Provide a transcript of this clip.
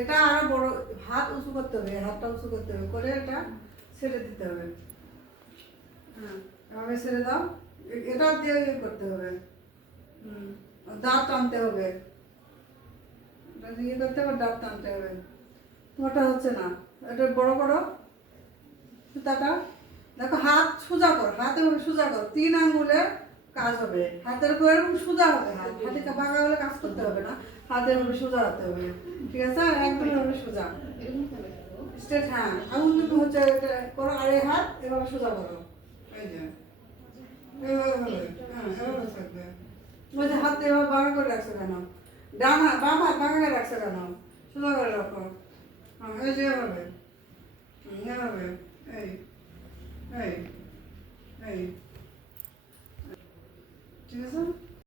এটা আরো বড়, হাত উঁচু করতে হবে, হাতটা উঁচু করতে হবে, করে এটা ছেড়ে দিতে হবে। হ্যাঁ, এভাবে ছেড়ে দাও। এটা দিয়ে ইয়ে করতে হবে, দাঁত টানতে হবে, এটা দিয়ে করতে হবে, দাঁত টানতে হবে। তোমারটা হচ্ছে না, এটা বড় করো সুতাটা। দেখো হাত সোজা কর, হাতে সোজা কর, 3 আঙ্গুলের কাজ হবে, হাতের উপর এরকম সোজা হবে, হাতে বাঁকা হলে কাজ করতে হবে না, হাতের উপরে সোজা হতে হবে, ঠিক আছে? একদম এভাবে সোজা স্ট্রেট। হ্যাঁ, আঙুল দুটো হচ্ছে এটা করো, আর এই হাত এভাবে সোজা করো, এই যে এভাবে হবে। হ্যাঁ, এভাবে থাকবে। ওই যে হাত এভাবে বাঁকা করে রাখছো কেন? ডান হাত, বাম হাত বাঁকা করে রাখছো কেন? সোজা করে রাখো। হ্যাঁ, এই যে এভাবে, এভাবে, এই এই এই, ঠিক আছে?